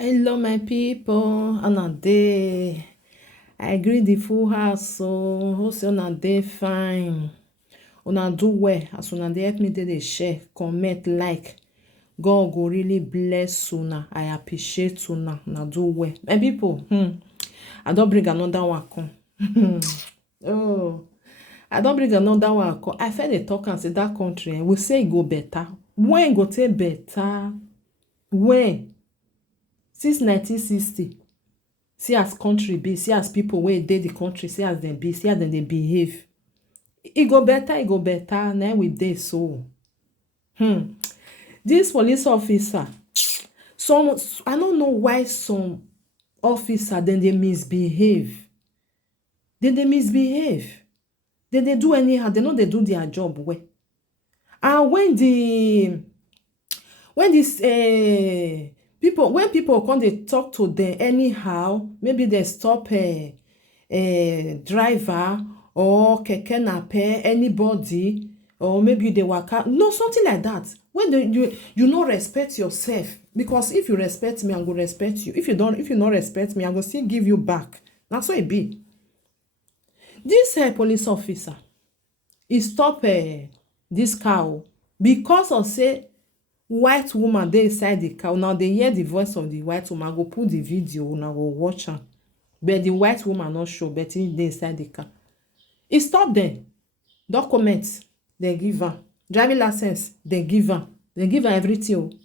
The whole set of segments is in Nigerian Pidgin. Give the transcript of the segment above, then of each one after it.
Hello, my people. On a day, I agree the full house. So, hope on a day fine. Una do well. As una dey help me dey share, comment, like. God go really bless una. I appreciate una. Una do well. My people, I don't bring another one come. Oh, I don't bring another one come. I feel dey talk and say that country, we say e go better. When e go take better? When? Since 1960. See as country be, see as people wey dey the country, see as dem be, see as dem dey behave. E go better, na we dey so. This police officer, some I no know why some officer dem dey misbehave. Dem dey misbehave. Dem dey do anyhow, dem no dey do their job well. And when this people come dey talk to them anyhow, maybe they stop driver or keke napep, anybody, or maybe they waka, no, something like that. When you no respect yourself, because if you respect me, I go respect you. If you no respect me, I go still give you back. Na so e be. This police officer, he stop this car because of say white woman dey inside the car. Now they hear the voice of the white woman. I go put the video, una go watch am. But the white woman not show, but he dey inside the car. He stop them. Documents, they give am. Driving license, they give am. They give am everything.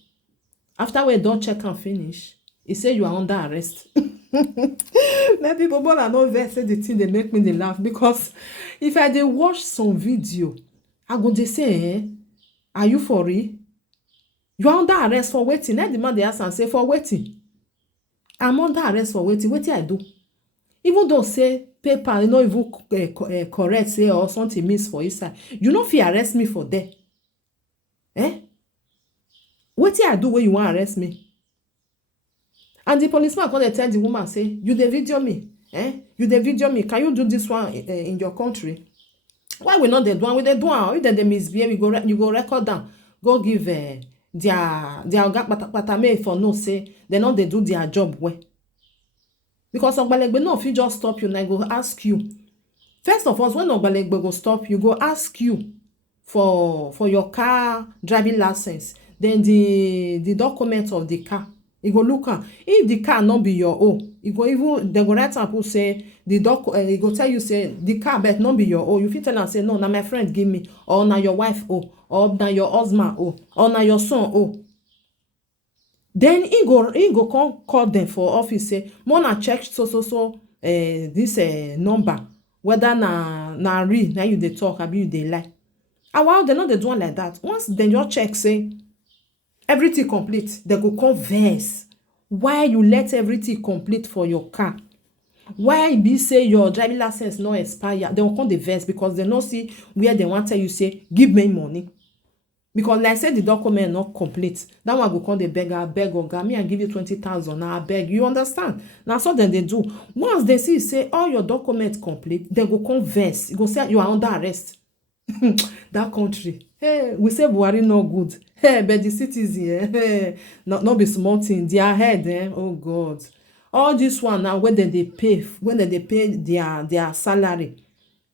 After we don check am finish, he say you are under arrest. Many people but I no vex say the thing dey make me dey laugh, because if I dey watch some video, I go dey say, are you for real? You are under arrest for wetin? Let the man dey ask am say for wetin? I'm under arrest for wetin? Wetin I do? Even though say paper no even correct, say or something miss for inside, you no fit arrest me for there. Wetin I do when you wan arrest me? And the policeman come dey tell the woman say, you dey video me? You dey video me? Can you do this one in your country? Why we not dey do am? We dey do am. If dem dey misbehave, you go record am, go give their oga kpatakpata make for know say dem no dey do their job well. Because ogbalegbe no fit just stop you, and I go ask you. First of all, when ogbalegbe go stop you, go ask you for your car driving license, then the document of the car. You go look am. If the car no be your own, you go even they go write am put say the he go tell you say the car but no be your own. You fit tell am say no, na my friend give me, or na your wife own, or na your husband own, or na your son own. Then he go come call them for office say mona check so this number, whether na real na you dey talk abi you dey lie. And while they no dey do am like that, once dem just check say everything complete, they go come vex. Why you let everything complete for your car? Why e be say your driving license no expire? They go come dey vex because they no see where they wan tell you say give me money. Because like say the document not complete, that one go come dey beg oga, me I give you 20,000, now I beg. You understand? Now so then they do. Once they see say all your documents complete, they go come vex. You go say you are under arrest. That country, hey, we say Buhari no good, hey, but the citizen, hey, not be small thing. Their head, oh God, all this one now when they pay, their salary,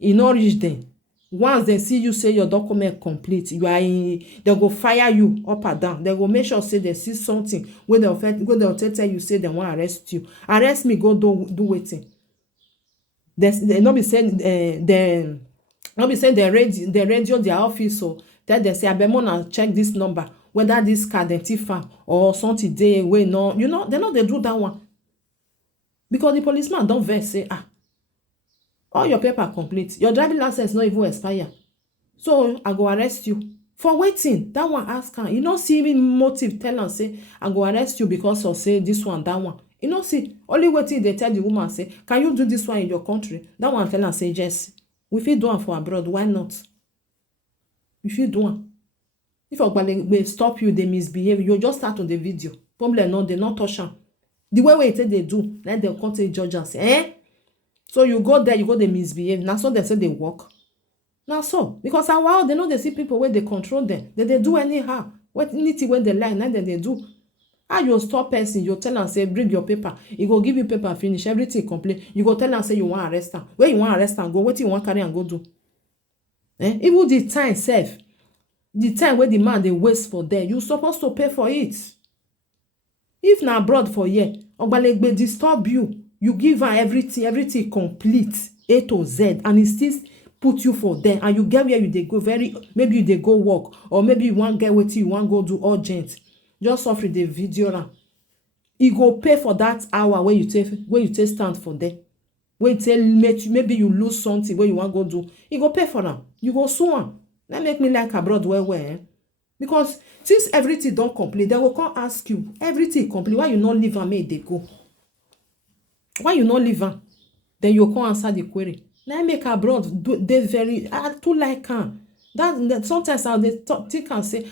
e no reach them. Once they see you say your document complete, you are in, they go fire you up and down. They go make sure say they see something when they'll tell you say they want arrest you. Arrest me, go do wetin. They not be saying no be saying they radio their office, so tell them say abemona check this number, whether this car identify or something dey wey no, you know, they do that one. Because the policeman don't vex say all your paper complete, your driving license not even expire, so I go arrest you for waiting. That one ask am, you no see me motive tell am say I go arrest you because of say this one, that one. You no see, only waiting they tell the woman say, can you do this one in your country? That one tell am say yes, we fit do am for abroad, why not? We fit do am. If ogbalegbe stop you, they misbehave, you just start on the video. Problem no, they not touch am. The way they do, let them come to judge and say, so you go there, you go they misbehave. Now so they say they work. Now so, because a while they know they see people where they control them. They do anyhow. Anything when they lie, now they do. How you stop person, you tell am say bring your paper, e go give you paper finish, everything complete. You go tell am say you wan arrest am. Where you wan arrest am go, wetin you wan carry am go do? Even the time sef, the time wey the man dey waste for there, you suppose to pay for it. If na abroad for here, ogbalegbe disturb you, you give am everything complete A to Z, and e still put you for there, and you get where you dey go, maybe you dey go work, or maybe you wan get wetin you wan go do urgent, just suffer dey video am. E go pay for that hour wey you take stand for there, wey you take maybe you lose something wey you wan go do, e go pay for am. You go sue am. That make me like abroad well, because since everything don complete, they go come ask you, everything complete, why you no leave am make e dey go? Why you no leave am? Then you come answer the query. Now make abroad dey very, I too like am. That sometimes I dey think and say,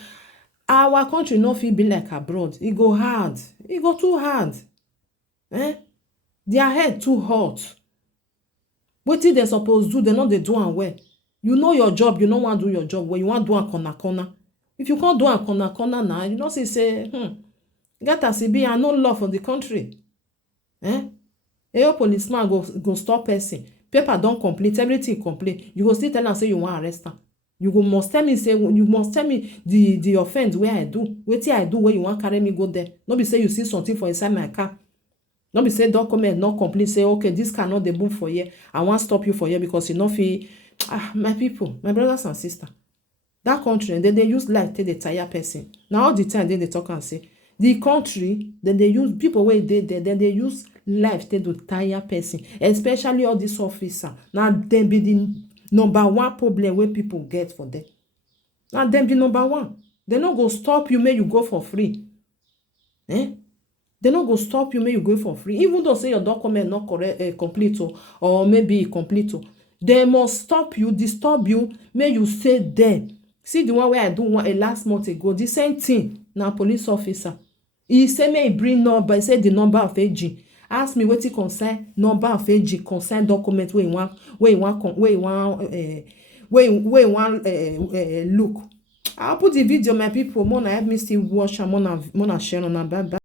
our country no fit be like abroad. E go hard. E go too hard. Their head too hot. Wetin they suppose do, they no dey do am well. You know your job, you no wan do your job well, you wan do am corner. If you can't do am corner now, you know say, get as e be, and no law for the country. A policeman go stop person. Paper don complete, everything complete. You go still tell am say you wan arrest am. You must tell me the offense wey I do. Wetin I do wey you wan carry me go there. No be say you see something for inside my car. No be say document not complete. Say okay, this car no dey move for here. I wan stop you for here because you no fit. My people, my brothers and sisters, that country they use life take dey tire person. Now all the time they talk and say the country then they use people wey dey there. Then they use life take dey tire person, especially all these officers. Now dem be the number one problem wey people get for them. Now dem be number one. They no go stop you, make you go for free. They no go stop you, make you go for free. Even though say your document not correct, complete or maybe complete. They must stop you, disturb you, make you stay there. See the one where I do last month ago, the same thing. Now police officer, he say may he bring number, he say the number of AG. Ask me wetin concern number of AG, concern document where you want look. I'll put the video, my people. Mona help me still watch and mona share on. Bye bye.